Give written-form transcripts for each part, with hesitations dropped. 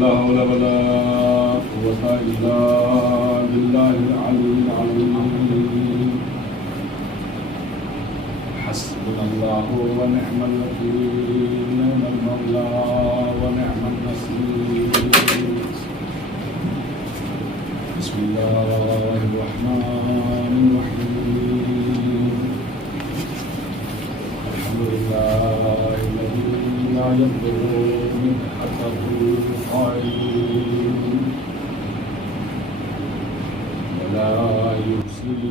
لا حول ولا قوة إلا بالله العلي العظيم حسبنا الله ونعم الوكيل نعم المولى ونعم النصير بسم الله الرحمن الرحيم الحمد لله الذي لا يضر مدحته القائلين ولا يحصي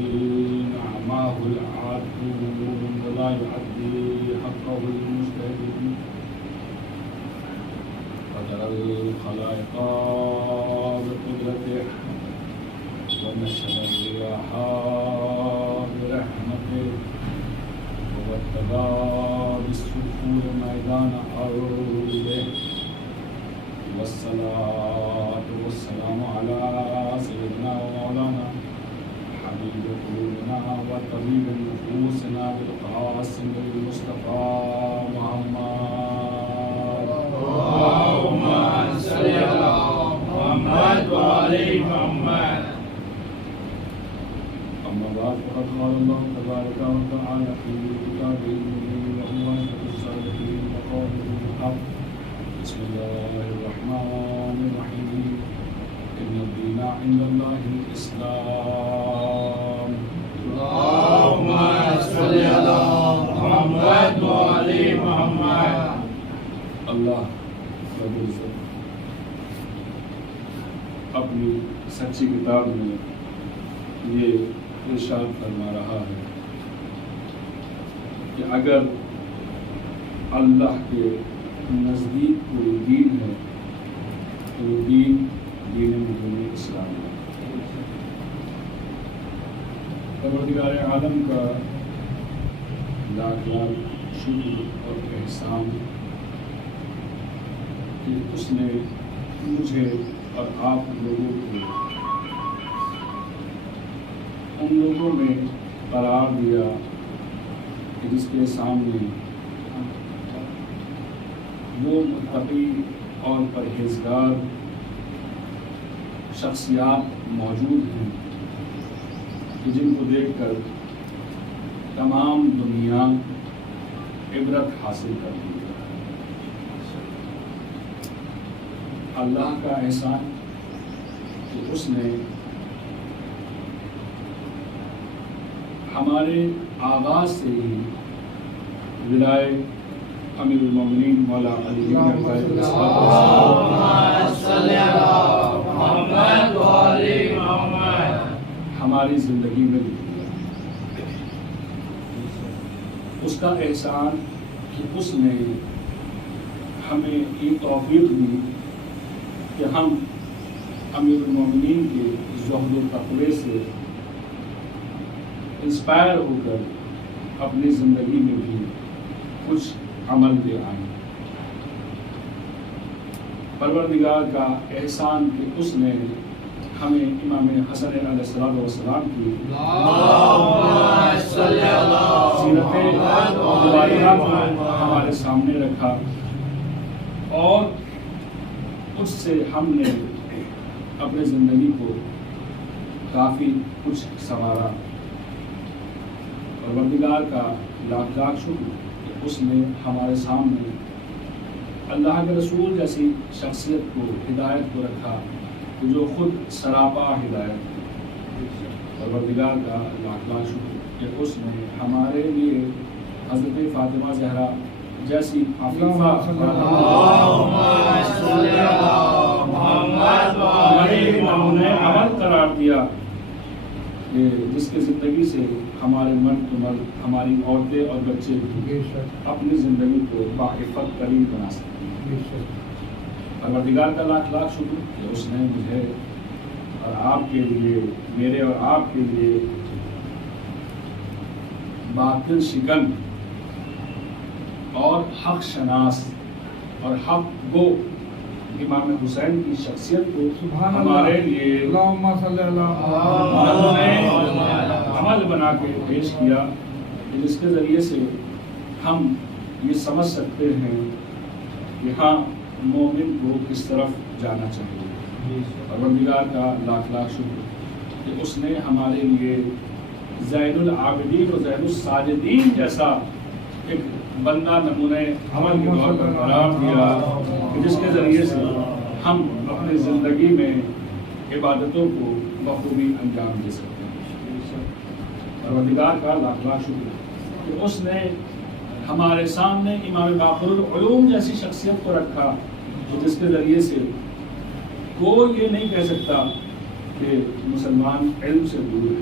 نعماه العادون ولا يؤدي حقه المجتهدون قدر الخلائق بقدرته ونشر الرياح برحمته وابتدى بالسفور ميدان أرضه والصلاة والسلام على سيدنا ومولانا حبيب قلوبنا وطبيب نفوسنا بالقاسم المصطفى محمد اللهم صل على محمد وعلى محمد. أما بعد فقد قال الله تبارك وتعالى في كتابه وهو أشهد الصالحين وقوله الحق بسم الله الرحمن الرحيم إن الدين عند الله الإسلام. اللهم صل على محمد وعلى محمد. اللہ رب العزت اپنی سچی کتاب میں یہ ارشاد فرما رہا ہے کہ اگر اللہ کے نزدیک کوئی دین ہے تو وہ دین مبین اسلام ہے. پروردگار عالم کا لاکھ لاکھ شکر اور احسان کہ اس نے مجھے اور آپ لوگوں کو ان لوگوں میں قرار دیا کہ جس کے سامنے وہ متقی اور پرہیزگار شخصیات موجود ہیں کہ جن کو دیکھ کر تمام دنیا عبرت حاصل کرتی ہے. اللہ کا احسان کہ اس نے ہمارے آغاز سے ہی ولائے امیر المومنین مولا علی ہماری زندگی میں دی. اس کا احسان کہ اس نے ہمیں یہ توفیق دی کہ ہم امیر المومنین کے زہد و تقوی سے انسپائر ہو کر اپنی زندگی میں بھی کچھ عمل لے آئیں. پروردگار کا احسان کہ اس نے ہمیں امام حسن علیہ السلام کی سیرت مبارکہ کو ہمارے سامنے رکھا اور اس سے ہم نے اپنے زندگی کو کافی کچھ سنوارا. پروردگار کا لاکھ لاکھ شکر کہ اس نے ہمارے سامنے اللہ کے رسول جیسی شخصیت کو ہدایت کو رکھا کہ جو خود سراپا ہدایت. پروردگار کا لاکھ لاکھ شکر کہ اس نے ہمارے لیے حضرت فاطمہ زہرا جیسی عفیفہ ہمیں عمل قرار دیا کہ جس کی زندگی سے ہمارے مرد و مرد ہماری عورتیں اور بچے اپنی زندگی کو باعفت کریم بنا سکتے ہیں. پروردگار کا لاکھ لاکھ شکر کہ اس نے مجھے اور آپ کے لیے میرے اور آپ کے لیے باطل شکن اور حق شناس اور حق گو امام حسین کی شخصیت کو ہمارے لیے عمل بنا کے پیش کیا جس کے ذریعے سے ہم یہ سمجھ سکتے ہیں کہ ہاں مومن کو کس طرف جانا چاہیے۔ پروردگار کا لاکھ لاکھ شکر کہ اس نے ہمارے لیے زین العابدین اور زین الساجدین جیسا ایک بندہ نمونہ عمل کے طور پر قرار دیا کہ جس کے ذریعے سے ہم اپنی زندگی میں عبادتوں کو بخوبی انجام دے سکتے ہیں۔ پروردگار کا لاکھ لاکھ شکر کہ اس نے ہمارے سامنے امام باقر العلوم جیسی شخصیت کو رکھا کہ جس کے ذریعے سے کوئی یہ نہیں کہہ سکتا کہ مسلمان علم سے دور ہے۔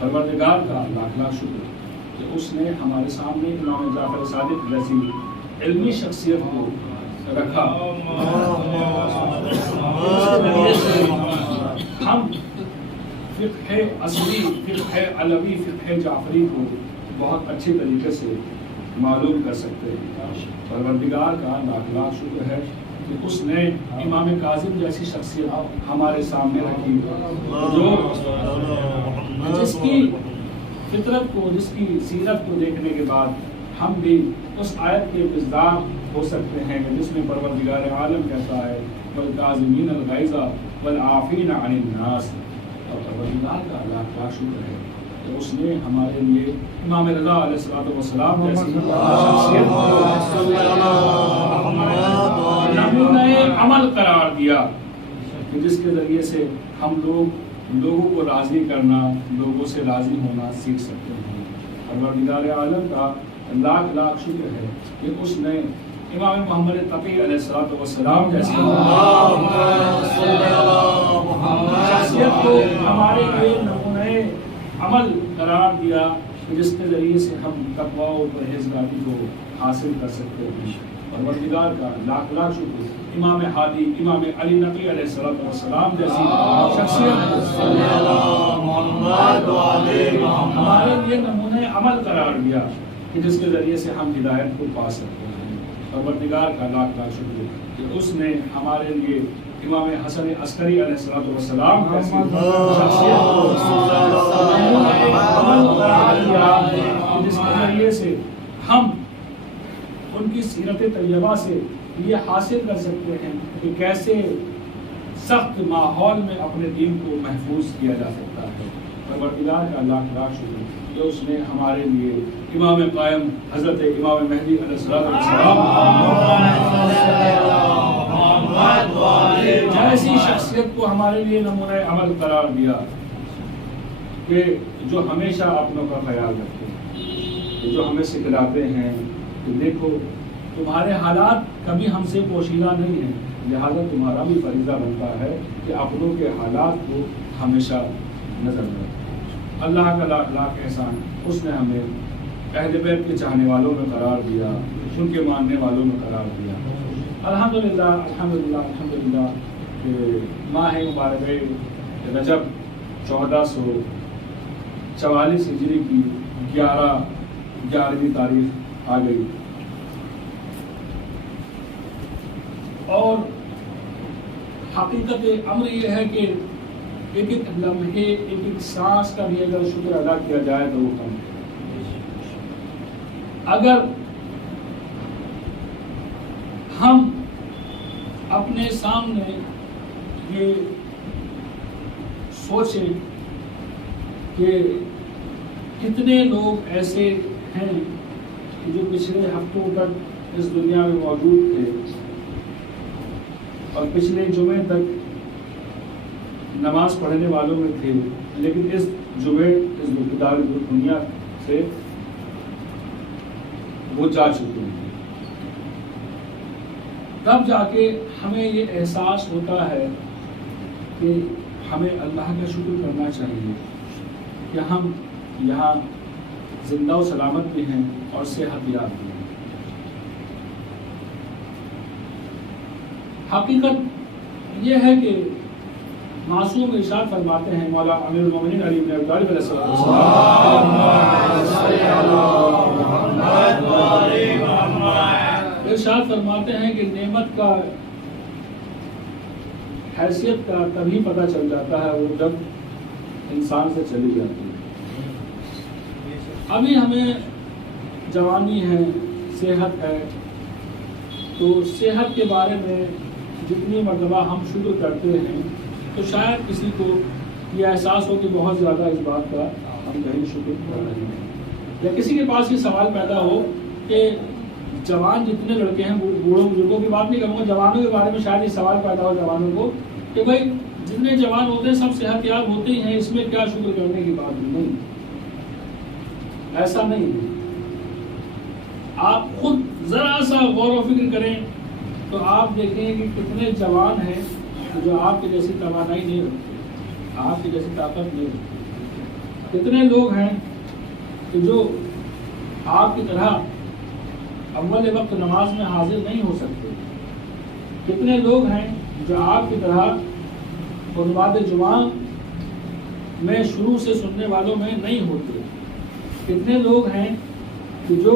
پروردگار کا لاکھ لاکھ شکر کہ اس نے ہمارے سامنے امام جعفر صادق جیسی علمی شخصیت کو رکھا۔ ہم فقہ اصلی، فقہ علوی، فقہ جعفری کو بہت اچھے طریقے سے معلوم کر سکتے ہیں۔ پروردگار کا لاکھ لاکھ شکر ہے کہ اس نے امام کاظم جیسی شخصیت ہمارے سامنے رکھی جو جس کی فطرت کو، جس کی سیرت کو دیکھنے کے بعد ہم بھی اس آیت کے مصداق ہو سکتے ہیں جس میں پروردگار عالم کہتا ہے والکاظمین الغیظ والعافین عن الناس۔ اور پروردگار کا لاکھ لاکھ شکر ہے کہ اس نے ہمارے لیے امام رضا علیہ الصلوۃ والسلام جیسی شخصیت کو نمونہ عمل قرار دیا کہ جس کے ذریعے سے ہم لوگوں کو راضی کرنا، لوگوں سے راضی ہونا سیکھ سکتے ہیں۔ پروردگار عالم کا لاکھ لاکھ شکر ہے کہ اس نے امام محمد تقی علیہ الصلوۃ والسلام جیسی شخصیت کو ہمارے لیے نمونہ عمل قرار دیا کہ جس کے ذریعے سے ہم تقویٰ و پرہیزگاری کو حاصل کر سکتے ہیں۔ پروردگار کا لاکھ لاکھ شکر امام ہادی، امام علی نقی علیہ الصلوۃ والسلام جیسی شخصیت ہمارے لیے نمونہ عمل قرار دیا کہ جس کے ذریعے سے ہم ہدایت کو پا سکتے ہیں۔ پروردگار کا لاکھ لاکھ شکر کہ اس نے ہمارے لیے امام حسن عسکری علیہ الصلوۃ والسلام جیسی شخصیت کو نمونہ عمل قرار دیا کہ جس کے ذریعے سے ہم ان کی سیرت طیبہ سے یہ حاصل کر سکتے ہیں کہ کیسے سخت ماحول میں اپنے دین کو محفوظ کیا جا سکتا ہے۔ پروردگار کا لاکھ لاکھ شکر کہ اس نے ہمارے لیے امام قائم حضرت امام مہدی علیہ السلام جیسی شخصیت کو ہمارے لیے نمونہ عمل قرار دیا کہ جو ہمیشہ اپنوں کا خیال رکھتے ہیں، جو ہمیں سکھلاتے ہیں کہ دیکھو تمہارے حالات کبھی ہم سے پوشیدہ نہیں ہیں، لہذا تمہارا بھی فریضہ بنتا ہے کہ اپنوں کے حالات کو ہمیشہ نظر میں رکھو۔ اللہ کا لاکھ لاکھ احسان، اس نے ہمیں اہل بیت کے چاہنے والوں میں قرار دیا، ان کے ماننے والوں میں قرار دیا۔ الحمدللہ الحمدللہ الحمدللہ کہ ماہ مبارک رجب 1444 ہجری کی 11ویں تاریخ آ گئی، اور حقیقت امر یہ ہے کہ ایک ایک لمحے، ایک ایک سانس کا بھی اگر شکر ادا کیا جائے تو وہ کم ہے۔ اگر ہم اپنے سامنے یہ سوچیں کہ کتنے لوگ ایسے ہیں جو پچھلے ہفتوں تک اس دنیا میں موجود تھے اور پچھلے جمعے تک نماز پڑھنے والوں میں تھے، لیکن اس جمعے اس دنیا سے وہ جا چکے ہیں، تب جا کے ہمیں یہ احساس ہوتا ہے کہ ہمیں اللہ کا شکر کرنا چاہیے کہ ہم یہاں زندہ و سلامت بھی ہیں اور صحت یاب بھی ہیں۔ حقیقت یہ ہے کہ معصوم ارشاد فرماتے ہیں، مولا امیر المومنین علی بن ابی طالب علیہ السلام ارشاد فرماتے ہیں کہ نعمت کا حیثیت کا تبھی پتہ چل جاتا ہے وہ جب انسان سے چلی جاتی ہے۔ ابھی ہمیں جوانی ہے، صحت ہے، تو صحت کے بارے میں جتنی مرتبہ ہم شکر کرتے ہیں تو شاید کسی کو یہ احساس ہو کہ بہت زیادہ اس بات کا ہم کہیں شکر کر رہے ہیں، یا کسی کے پاس یہ سوال پیدا ہو کہ جوان جتنے لڑکے ہیں، بوڑھوں بزرگوں کی بات نہیں کروں گا، جوانوں کے بارے میں شاید یہ سوال پیدا ہو جوانوں کو کہ بھائی جتنے جوان ہوتے ہیں سب صحت یاب ہوتے ہی ہیں، اس میں کیا شکر کرنے کی بات نہیں، ایسا نہیں ہے۔ آپ خود ذرا سا غور و فکر کریں تو آپ دیکھیں کہ کتنے جوان ہیں جو آپ کی جیسی توانائی نہیں رکھتے، آپ کی جیسی طاقت نہیں رکھتے، کتنے لوگ ہیں کہ جو آپ کی طرح اول وقت نماز میں حاضر نہیں ہو سکتے، کتنے لوگ ہیں جو آپ کی طرح خطبات جمعہ میں شروع سے سننے والوں میں نہیں ہوتے، کتنے لوگ ہیں کہ جو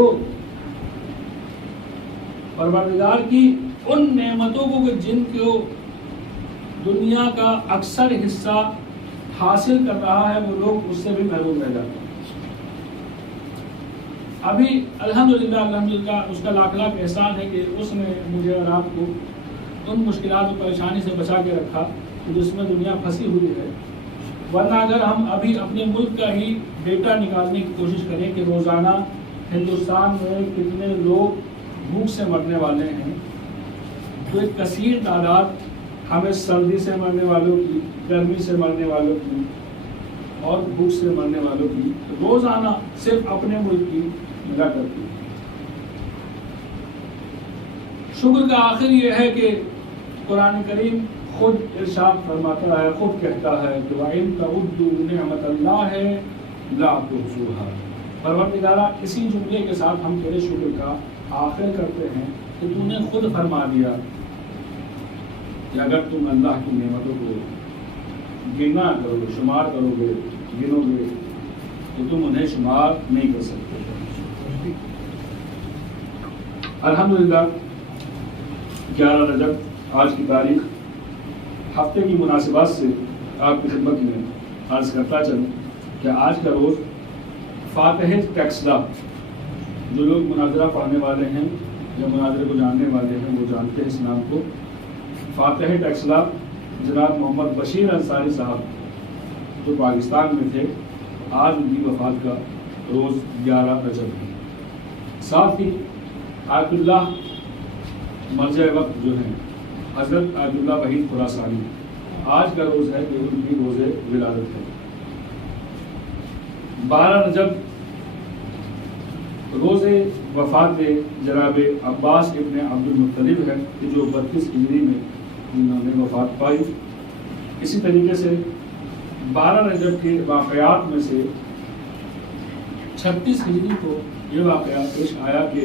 پروردگار کی ان نعمتوں کو جن کو دنیا کا اکثر حصہ حاصل کر رہا ہے وہ لوگ اس سے بھی محروم رہ جاتے ہیں۔ ابھی الحمدللہ اس کا لاکھ لاکھ احسان ہے کہ اس نے مجھے اور آپ کو ان مشکلات و پریشانی سے بچا کے رکھا جس میں دنیا پھنسی ہوئی ہے، ورنہ اگر ہم ابھی اپنے ملک کا ہی ڈیٹا نکالنے کی کوشش کریں کہ روزانہ ہندوستان میں کتنے لوگ بھوک سے مرنے والے ہیں، تو ایک کثیر تعداد ہمیں سردی سے مرنے والوں کی، گرمی سے مرنے والوں کی اور بھوک سے مرنے والوں کی روزانہ صرف اپنے ملک کی ملا کرتی ہے۔ شکر کا آخر یہ ہے کہ قرآن کریم خود ارشاد فرماتا ہے، خود کہتا ہے کہ وَإِن تَعُدُّوا نِعْمَةَ اللَّهِ لَا تُحْصُوهَا۔ پروردگارہ اسی جملے کے ساتھ ہم تیرے شکر کا آخر کرتے ہیں کہ تو نے خود فرما دیا کہ اگر تم اللہ کی نعمتوں کو گننا کرو گے، شمار کرو گے، گنو گے تو تم انہیں شمار نہیں کر سکتے۔ الحمدللہ 11 رجب آج کی تاریخ، ہفتے کی مناسبات سے آپ کی خدمت میں عرض کرتا چلوں کہ آج کا روز فاتح ٹیکسلا، جو لوگ مناظرہ پڑھنے والے ہیں یا مناظرے کو جاننے والے ہیں وہ جانتے ہیں اس نام کو، فاتح ٹیکسلا جناب محمد بشیر انصاری صاحب جو پاکستان میں تھے، آج ان کی وفات کا روز 11 رجب ہے۔ ساتھ ہی آیت اللہ مرجع وقت جو ہیں حضرت آیت اللہ وحید خراسانی، آج کا روز ہے کہ ان کی روز ولادت ہے۔ 12 رجب روز وفات جناب عباس ابن عبد المطلب ہے کہ جو 32 ہجری میں انہوں نے وفات پائی۔ اسی طریقے سے 12 رجب کے واقعات میں سے 36 ہجری کو یہ واقعہ پیش آیا کہ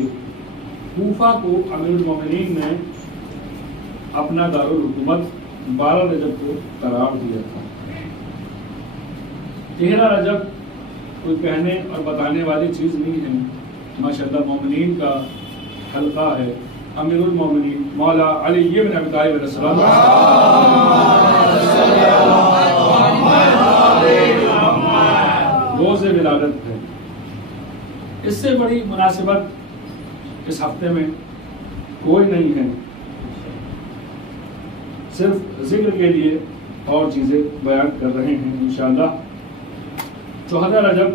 کوفہ کو امیر المومنین نے اپنا دارالحکومت 12 رجب کو قرار دیا تھا۔ 13 رجب کوئی کہنے اور بتانے والی چیز نہیں ہے، ماشاءاللہ مومنین کا حلقہ ہے۔ امیر المومنین مولا علی بن ابی طالب علیہ السلام روز ولادت ہے۔ اس سے بڑی مناسبت اس ہفتے میں کوئی نہیں ہے، صرف ذکر کے لیے اور چیزیں بیان کر رہے ہیں انشاءاللہ۔ 14 رجب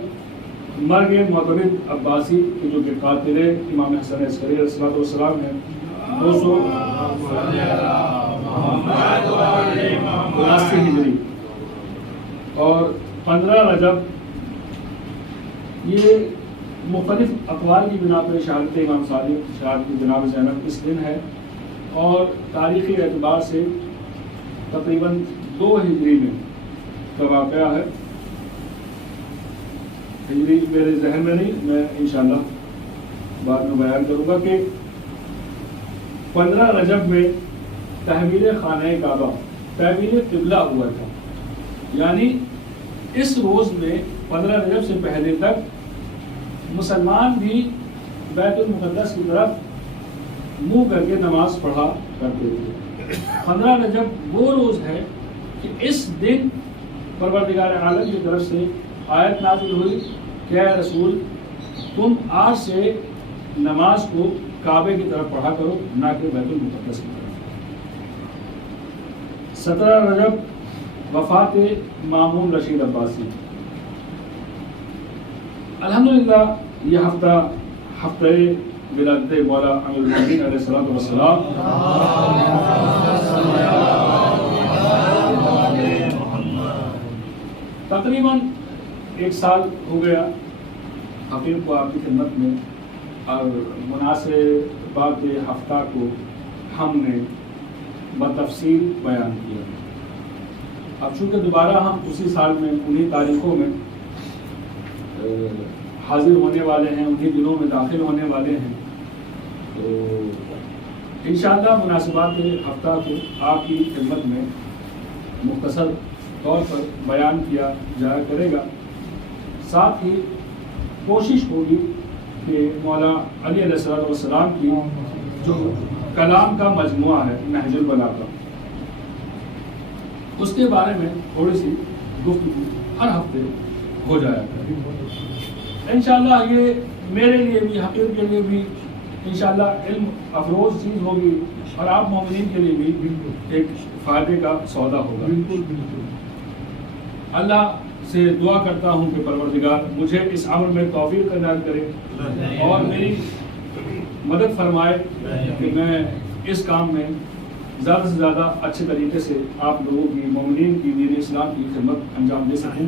مرگ معتمد عباسی کے جو کہ قاتل امام حسن عسکری علیہ السلام ہیں، 279 ہجری، اور 15 رجب یہ مختلف اقوال کی بنا پر شہادت امام صادق، شہادت جناب زینب اس دن ہے، اور تاریخی اعتبار سے تقریباً 2 ہجری میں کا واقعہ ہے۔ ہجری میرے ذہن میں نہیں، میں انشاءاللہ بعد میں بیان کروں گا کہ 15 رجب میں تحویل خانہ کعبہ، تحویل قبلہ ہوا تھا، یعنی اس روز میں 15 رجب سے پہلے تک مسلمان بھی بیت المقدس کی طرف منہ کر کے نماز پڑھا کرتے تھے۔ 15 رجب وہ روز ہے کہ اس دن پروردگار عالم کی طرف سے آیت نازل ہوئی کہ اے رسول تم آج سے نماز کو کعبے کی طرف پڑھا کرو، نہ کہ بیت المقدس کی طرف۔ 17 رجب وفات مامون رشید عباسی۔ الحمدللہ یہ ہفتہ ولادت مولا امیر المومنین علیہ الصلوۃ والسلام، تقریباً 1 سال ہو گیا حقیق کو آپ کی خدمت میں، اور مناسبات ہفتہ کو ہم نے بتفصیل بیان کیا۔ اب چونکہ دوبارہ ہم اسی سال میں انہی تاریخوں میں حاضر ہونے والے ہیں، انہی دنوں میں داخل ہونے والے ہیں، تو انشاءاللہ مناسبات ہفتہ کو آپ کی خدمت میں مختصر طور پر بیان کیا جایا کرے گا۔ ساتھ ہی کوشش ہوگی کہ مولا علی علیہ السلام کی جو کلام کا مجموعہ ہے نہج البلاغہ، اس کے بارے میں تھوڑی سی گفتگو ہر ہفتے ہو جایا کرے۔ انشاءاللہ یہ میرے لیے بھی، حقیر کے لیے بھی انشاءاللہ علم افروز چیز ہوگی، اور آپ مومنین کے لیے بھی ایک فائدے کا سودا ہوگا۔ اللہ سے دعا کرتا ہوں کہ پروردگار مجھے اس عمل میں توفیق عنایت کرے اور میری مدد فرمائے کہ میں اس کام میں زیادہ سے زیادہ اچھے طریقے سے آپ لوگوں کی، مومنین کی، دین اسلام کی خدمت انجام دے سکوں۔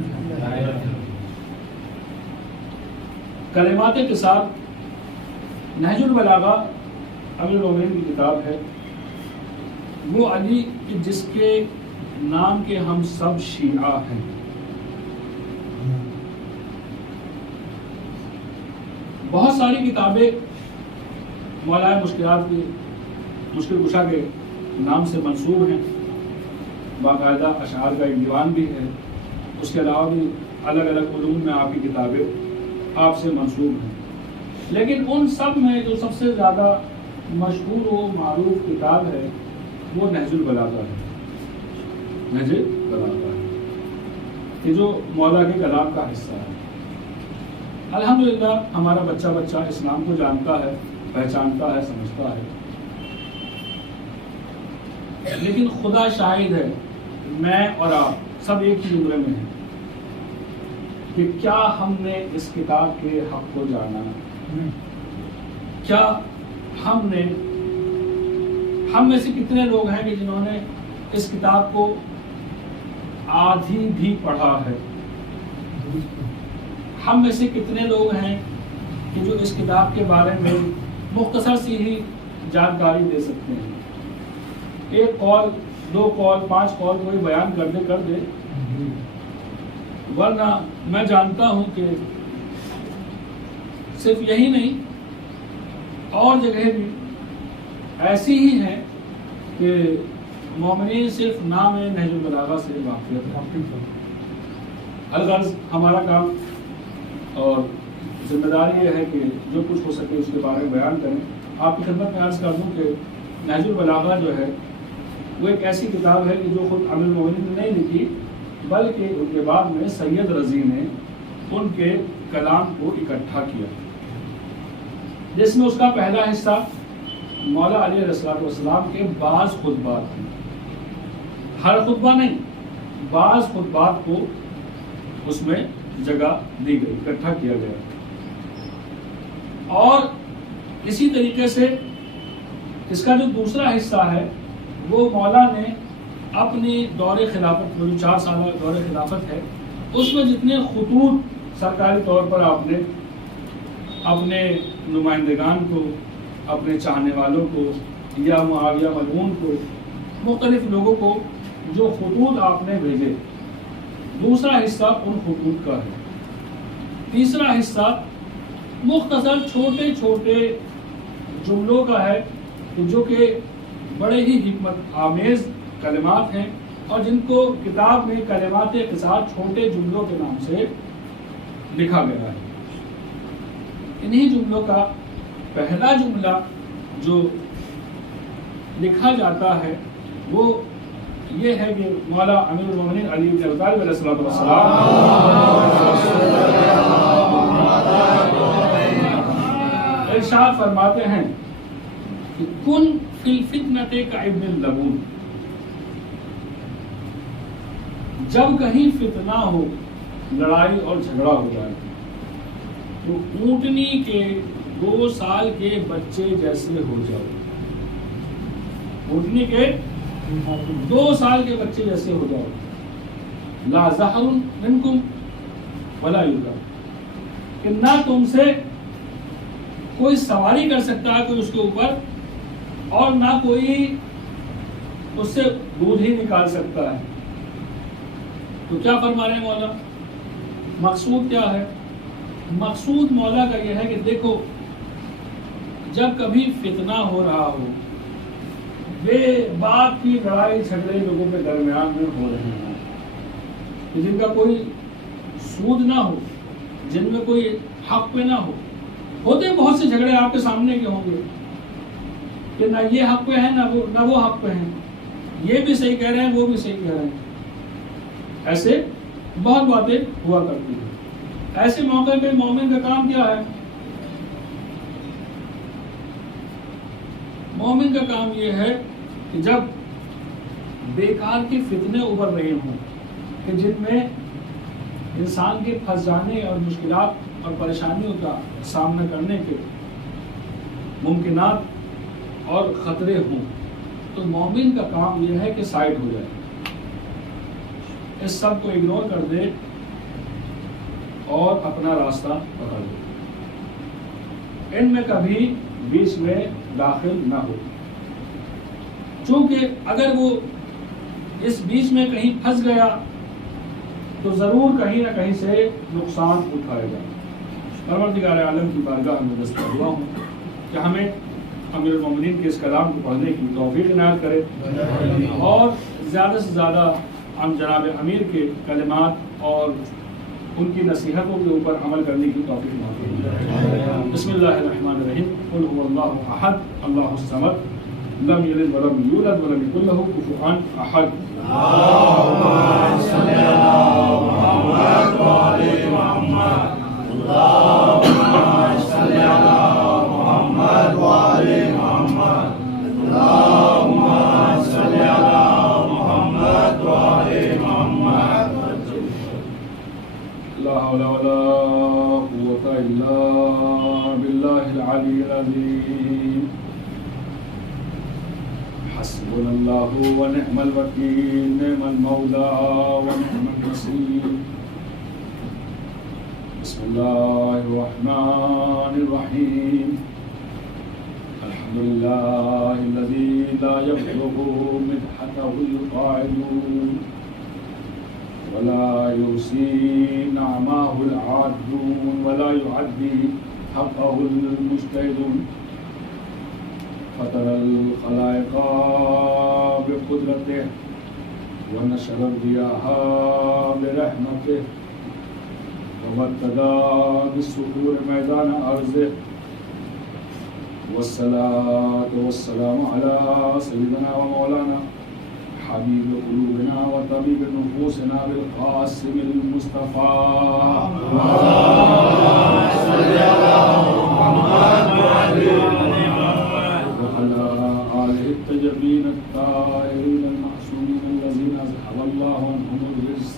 کلمات کے ساتھ نہج البلاغہ امیر المومنین کی کتاب ہے، وہ علی جس کے نام کے ہم سب شیعہ ہیں۔ بہت ساری کتابیں مولا مشکلات کی، مشکل کشا کے نام سے منسوب ہیں، باقاعدہ اشعار کا ایک دیوان بھی ہے، اس کے علاوہ بھی الگ الگ علوم میں آپ کی کتابیں آپ سے منسوب ہیں، لیکن ان سب میں جو سب سے زیادہ مشہور و معروف کتاب ہے وہ نہج البلاغہ ہے۔ نہج البلاغہ ہے کہ جو مولا کے کلام کا حصہ ہے۔ الحمدللہ ہمارا بچہ اسلام کو جانتا ہے، پہچانتا ہے، سمجھتا ہے، لیکن خدا شاہد ہے میں اور آپ سب ایک ہی زمرے میں ہیں کہ کیا ہم نے اس کتاب کے حق کو جانا؟ کیا ہم میں سے کتنے لوگ ہیں کہ جنہوں نے اس کتاب کو آدھی بھی پڑھا ہے؟ ہم میں سے کتنے لوگ ہیں کہ جو اس کتاب کے بارے میں مختصر سی ہی جانکاری دے سکتے ہیں؟ 1 قول، 2 قول، 5 قول کوئی بیان کر دے، ورنہ میں جانتا ہوں کہ صرف یہی نہیں، اور جگہیں بھی ایسی ہی ہیں کہ مومنین صرف نام نہج البلاغہ سے واقف ہے۔ الغرض ہمارا کام اور ذمہ داری یہ ہے کہ جو کچھ ہو سکے اس کے بارے میں بیان کریں۔ آپ کی خدمت میں عرض کر دوں کہ نہج البلاغہ جو ہے وہ ایک ایسی کتاب ہے کہ جو خود امیر المومنین نے نہیں لکھی، بلکہ ان کے بعد میں سید رضی نے ان کے کلام کو اکٹھا کیا، جس میں اس کا پہلا حصہ مولا علی علیہ السلام کے بعض خطبات ہیں۔ ہر خطبہ نہیں، بعض خطبات کو اس میں جگہ دی گئی، اکٹھا کیا گیا۔ اور اسی طریقے سے اس کا جو دوسرا حصہ ہے وہ مولا نے اپنی دور خلافت، جو 4 سالہ دور خلافت ہے، اس میں جتنے خطوط سرکاری طور پر آپ نے اپنے نمائندگان کو، اپنے چاہنے والوں کو یا معاویہ ملعون کو، مختلف لوگوں کو جو خطوط آپ نے بھیجے، دوسرا حصہ ان خطوط کا ہے۔ تیسرا حصہ مختصر چھوٹے چھوٹے جملوں کا ہے جو کہ بڑے ہی حکمت آمیز کلمات ہیں، اور جن کو کتاب میں کلمات قصار چھوٹے جملوں کے نام سے لکھا گیا ہے۔ انہی جملوں کا پہلا جملہ جو لکھا جاتا ہے وہ یہ ہے کہ مولا امیر المومنین علی بن ابی طالب علیہ السلام ارشاد فرماتے ہیں کہ کن فی الفتنۃ کابن اللبون، جب کہیں فتنہ ہو، لڑائی اور جھگڑا ہو جائے تو اونٹنی کے 2 سال کے بچے جیسے ہو جاؤ، اونٹنی کے 2 سال کے بچے جیسے ہو جاؤ، لا زہر منکم ولا یرکب، کہ نہ تم سے کوئی سواری کر سکتا ہے کوئی اس کے اوپر، اور نہ کوئی اس سے دودھ ہی نکال سکتا ہے۔ تو کیا فرما رہے ہیں مولا؟ مقصود کیا ہے؟ مقصود مولا کا یہ ہے کہ دیکھو، جب کبھی فتنہ ہو رہا ہو، بے باک کی لڑائی جھگڑے لوگوں کے درمیان میں ہو رہے ہیں، جن کا کوئی سود نہ ہو، جن میں کوئی حق پہ نہ ہو، ہوتے بہت سے جھگڑے آپ کے سامنے کے ہوں گے کہ نہ یہ حق پہ ہیں نہ وہ حق پہ ہیں، یہ بھی صحیح کہہ رہے ہیں وہ بھی صحیح کہہ رہے ہیں، ایسے بہت باتیں ہوا کرتی ہیں۔ ایسے موقع پہ مومن کا کام کیا ہے؟ مومن کا کام یہ ہے کہ جب بیکار کے فتنے ابھر رہے ہوں کہ جن میں انسان کے پھنس جانے اور مشکلات اور پریشانیوں کا سامنا کرنے کے ممکنات اور خطرے ہوں، تو مومن کا کام یہ ہے کہ سائڈ ہو جائے، اس سب کو اگنور کر دے اور اپنا راستہ پکڑ لے، ان میں کبھی بیچ میں داخل نہ ہو، چونکہ اگر وہ اس بیچ میں کہیں پھنس گیا تو ضرور کہیں نہ کہیں سے نقصان اٹھائے گا۔ پروردگار عالم کی بارگاہ میں دستگیر ہوا ہوں کہ ہمیں امیر المومنین کے اس کلام کو پڑھنے کی توفیق عنایت کرے، اور زیادہ سے زیادہ ہم جناب امیر کے کلمات اور ان کی نصیحتوں کے اوپر عمل کرنے کی توفیق عنایت کرے۔ بسم اللہ الرحمن الرحیم، قل هو اللہ احد اللہ الصمد لم یلد ولم یولد ولم یکن له کفوا احد۔ اللهم صل على محمد وعلى محمد، اللهم صل على محمد وعلى محمد، اللهم صل على محمد وعلى محمد۔ لا حول ولا قوة إلا بالله العلي العظيم، حسبنا الله ونعم الوكيل، نعم المولى ونعم النصير۔ بسم الله الرحمن الرحيم، الحمد لله الذي لا يبلغ مدحته القاعدون ولا يحصي نعماه العادون ولا يعدي حقه المجتهدون، فطر الخلائق بقدرته ونشر الرياح برحمته ومدد بالصخور ميدان أرضه، والصلاة والسلام على سيدنا ومولانا حبيب قلوبنا وطبيب نفوسنا بالقاسم المصطفى، اللهم صل على محمد وعلى آله الطيبين الطاهرين المعصومين الذين أذهب الله عنهم الرجس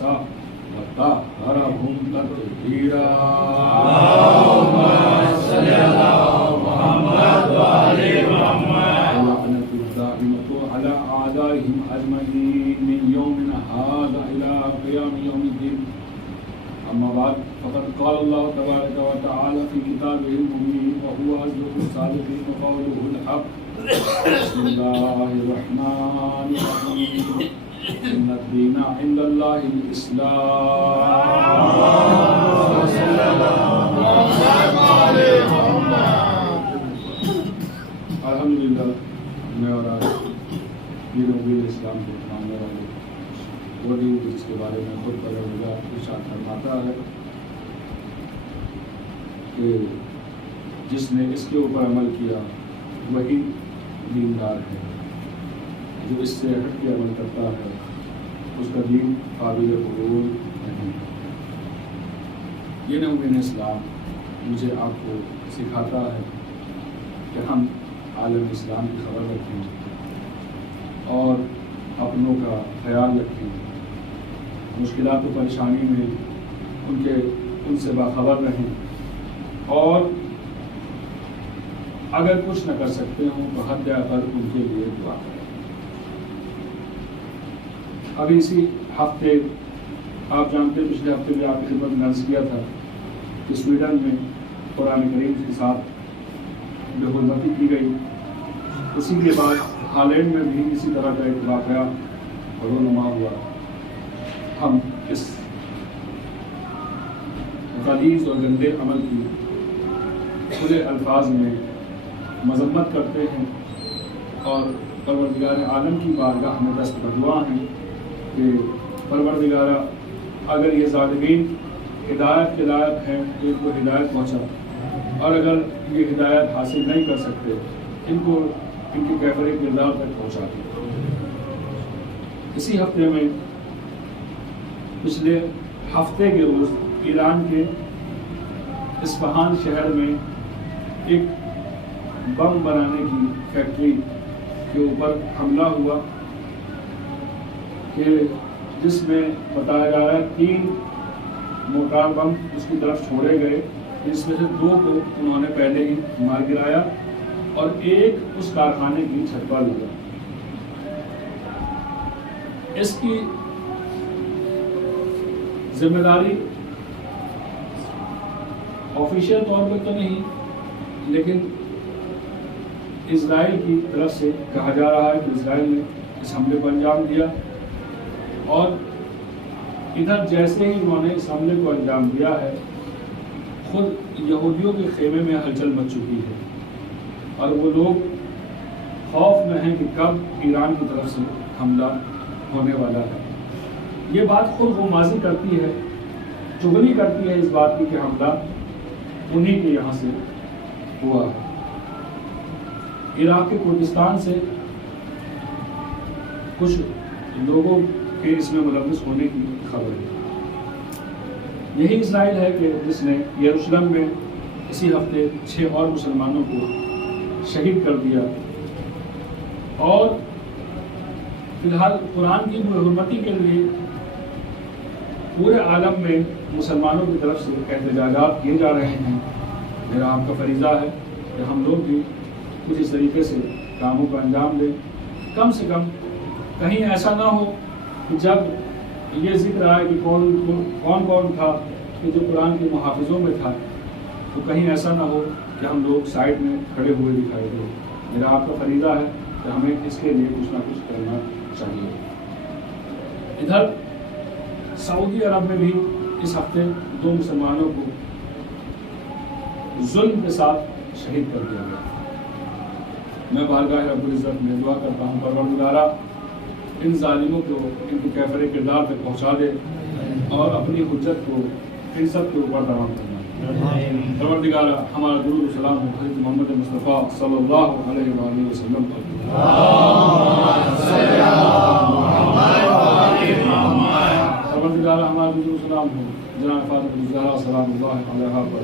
وطهرهم تطهيرا، اللهم صل على محمد وعلى محمد، ولعنة الدائمة على أعدائهم أجمعين من يومنا هذا إلى قيام يوم الدين۔ أما بعد، فقد قال الله تبارك وتعالى في كتابه المبين وهو أصدق الصادقين وقوله الحق، بسم الله الرحمن الرحيم، إن الدين عند الله الإسلام، اللهم صل على محمد وعلى محمد۔ الحمدللہ، میں اور آج دین و دین اسلام کے ماننے والے وہ دین جس کے بارے میں خود پروردگار ارشاد فرماتا ہے کہ جس نے اس کے اوپر عمل کیا وہی دیندار ہے، جو اس سے ہٹ کے عمل کرتا ہے اس کا دین قابل قبول نہیں۔ یہ نوین اسلام مجھے آپ کو سکھاتا ہے کہ ہم عالم اسلام کی خبر رکھیں اور اپنوں کا خیال رکھیں، مشکلات و پریشانی میں ان سے باخبر رہیں، اور اگر کچھ نہ کر سکتے ہوں تو حد اقل ان کے لیے دعا کریں۔ ابھی اسی ہفتے آپ جانتے ہیں، پچھلے ہفتے بھی آپ کی خدمت میں عرض کیا تھا کہ سویڈن میں قرآن کریم کے ساتھ بے حرمتی کی گئی۔ اسی کے بعد ہالینڈ میں بھی اسی طرح کا ایک واقعہ رونما ہوا۔ ہم اس غلیظ اور گندے عمل کی کھلے الفاظ میں مذمت کرتے ہیں اور پروردگار عالم کی بارگاہ میں دست بدعا ہیں کہ پروردگارہ اگر یہ ظالمین ہدایت کے لائق ہیں تو ان کو ہدایت پہنچا، اور اگر یہ ہدایت حاصل نہیں کر سکتے ان کو ان کی کیفر کردار تک پہنچا دیں۔ اسی ہفتے میں پچھلے ہفتے کے روز ایران کے اصفہان شہر میں ایک بم بنانے کی فیکٹری کے اوپر حملہ ہوا کہ جس میں بتایا جا رہا ہے 3 موٹار بم اس کی طرف چھوڑے گئے، جس میں سے 2 کو انہوں نے پہلے ہی مار گرایا اور ایک اس کارخانے کی چھت پر لگا۔ اس کی ذمہ داری آفیشیل طور پر تو نہیں، لیکن اسرائیل کی طرف سے کہا جا رہا ہے کہ اسرائیل نے اس حملے کو انجام دیا، اور ادھر جیسے ہی انہوں نے اس حملے کو انجام دیا ہے خود یہودیوں کے خیمے میں ہلچل مچ چکی ہے، اور وہ لوگ خوف میں ہیں کہ کب ایران کی طرف سے حملہ ہونے والا ہے۔ یہ بات خود غمازی کرتی ہے، چغلی کرتی ہے اس بات کی کہ حملہ انہی کے یہاں سے ہوا ہے۔ عراق کے کردستان سے کچھ لوگوں کے اس میں ملوث ہونے کی خبر ہے۔ یہی اسرائیل ہے کہ جس نے یروشلم میں اسی ہفتے 6 اور مسلمانوں کو شہید کر دیا، اور فی الحال قرآن کی بے حرمتی کے لیے پورے عالم میں مسلمانوں کی طرف سے احتجاجات کیے جا رہے ہیں۔ میرا آپ کا فریضہ ہے کہ ہم لوگ بھی کچھ اس طریقے سے کاموں کو انجام دیں۔ کم سے کم کہیں ایسا نہ ہو کہ جب یہ ذکر آئے کہ کون تھا کہ جو قرآن کے محافظوں میں تھا، تو کہیں ایسا نہ ہو کہ ہم لوگ سائڈ میں کھڑے ہوئے دکھائی دیں۔ میرا آپ کا فریضہ ہے کہ ہمیں اس کے لیے کچھ نہ کچھ کرنا چاہیے۔ ادھر سعودی عرب میں بھی اس ہفتے 2 مسلمانوں کو ظلم کے ساتھ شہید کر دیا گیا۔ میں بارگاہ رب العزت میں دعا کرتا ہوں پروردگارہ ان ظالموں کو ان کی کیفر کردار تک پہنچا دے اور اپنی حجت کو ان سب کے اوپر تمام کرنا۔ پروردگارہ ہمارا درود و سلام حضرت محمد مصطفیٰ صلی اللہ علیہ وآلہ وسلم پر۔ پروردگارہ ہمارا درود و سلام ہو جناب فاطمہ الزہرا سلام اللہ علیہا پر۔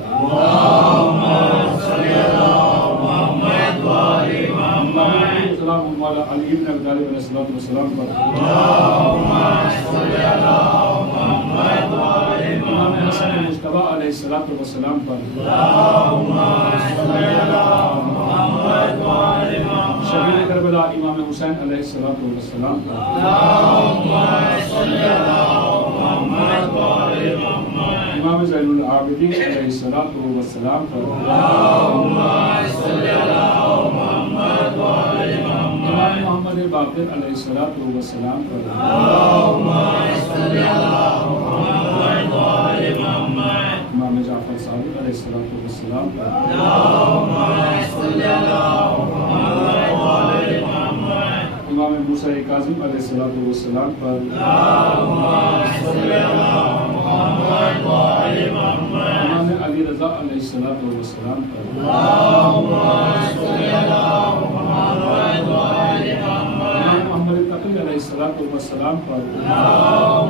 سلام علی علی بن ابی طالب علیہ السلام پر۔ امام حسن مجتبی علیہ السلام پر۔ شہید کربلا امام حسین علیہ السلام پر۔ امام زین العابدین علیہ السلام پر۔ امام محمد باقر علیہ السلام پر۔ امام جعفر صادق علیہ السلام پر۔ امام موسیٰ کاظم علیہ السلام پر۔ امام علی رضا علیہ السلام پر۔ امام محمد تقی علیہ السلام پر۔ امام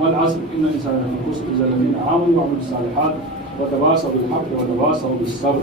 والعصر إن الإنسان لفي خسر إلا الذين آمنوا وعملوا الصالحات وتواصوا بالحق وتواصوا بالصبر.